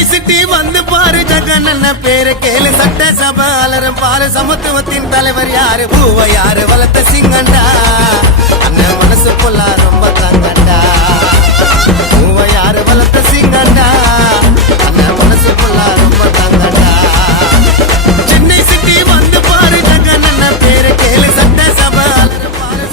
University வந்து பாரு ஜகன் அண்ணன் பேரு கேளு. சட்டசபை அலரும் பாரு சமத்துவத்தின் தலைவர் யாரு? பூவ யாரு? வளர்த்த சிங்கண்டா? அண்ணன் மனசு பொல்லா ரொம்ப தங்கண்டா? பூவ யாரு? வளர்த்த சிங்கண்டா? அண்ணன் மனசு பொல்லா ரொம்ப தங்கண்டா?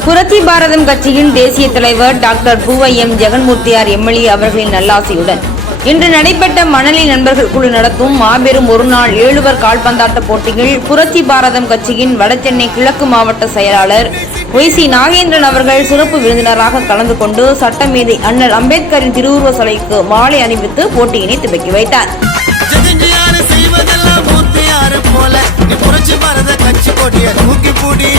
புரத்தி பாரதம் கட்சியின் தேசிய தலைவர் டாக்டர் பூவை எம். ஜெகன்மூர்த்தியார் எம்எல்ஏ அவர்களின் நல்லாசையுடன் இன்று நடைபெற்ற மணலி நண்பர்கள் குழு நடத்தும் மாபெரும் ஒருநாள் ஏழுவர் கால்பந்தாட்ட போட்டியில் புரட்சி பாரதம் கட்சியின் வடசென்னை கிழக்கு மாவட்ட செயலாளர் ஒய்சி நாகேந்திரன் அவர்கள் சிறப்பு விருந்தினராக கலந்து கொண்டு சட்டமேதை அண்ணல் அம்பேத்கரின் திருவுருவ சிலைக்கு மாலை அணிவித்து போட்டியினை துவக்கி வைத்தார். போல. புரட்சி பாரத கட்சி கொடிய தூக்கி பூடி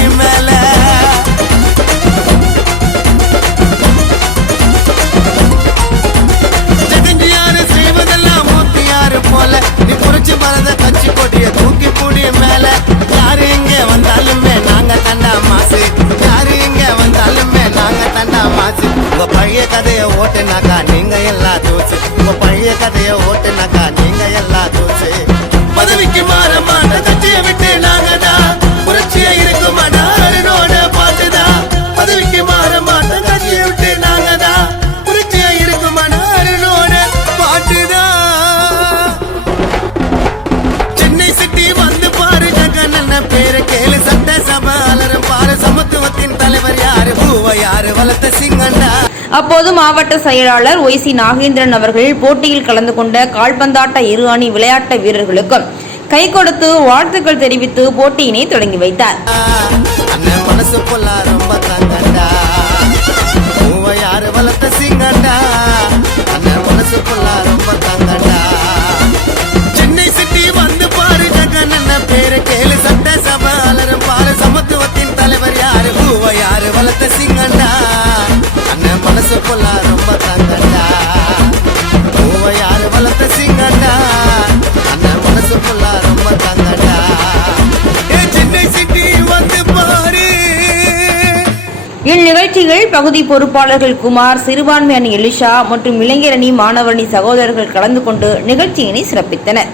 ஓட்டுனாக்கா நீங்க எல்லாம் தூசு. உங்க பழைய கதைய ஓட்டுனாக்கா நீங்க எல்லாம் தூசு. பதவிக்கு மாற மாட்ட கட்சியை விட்டு நாங்க தான் புரட்சியா இருக்குமாடா அருணோட பாட்டுதா பதவிக்கு மாற மாட்ட கட்சியை விட்டு நாங்க தான் புரட்சியா இருக்குமாடா அருணோட பாட்டுதா சென்னை சிட்டி வந்து பாரு ஜகன் பேரு கேளு. சட்ட சபை அலரும் பாரு. சமத்துவத்தின் தலைவர் யாரு? பூவை யாரு? வளர்த்த சிங்கண்டா அப்போது மாவட்ட செயலாளர் ஒய்சி நாகேந்திரன் அவர்கள் போட்டியில் கலந்து கொண்ட கால்பந்தாட்ட இரு அணி விளையாட்டு வீரர்களுக்கும் கை கொடுத்து வாழ்த்துக்கள் தெரிவித்து போட்டியினை தொடங்கி வைத்தார். இந்நிகழ்ச்சியில் பகுதி பொறுப்பாளர்கள் குமார் சிறுபான்மை அணி எலிஷா மற்றும் இளைஞரணி மாணவரணி சகோதரர்கள் கலந்து கொண்டு நிகழ்ச்சியினை சிறப்பித்தனர்.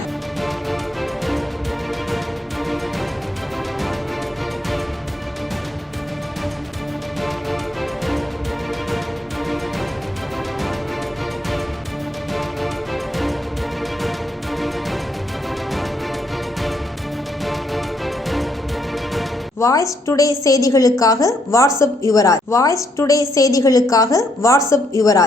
வாய்ஸ் டுடே செய்திகளுக்காக வாட்ஸ்அப் யுவராஜ். வாய்ஸ் டுடே செய்திகளுக்காக வாட்ஸ்அப் யுவராஜ்.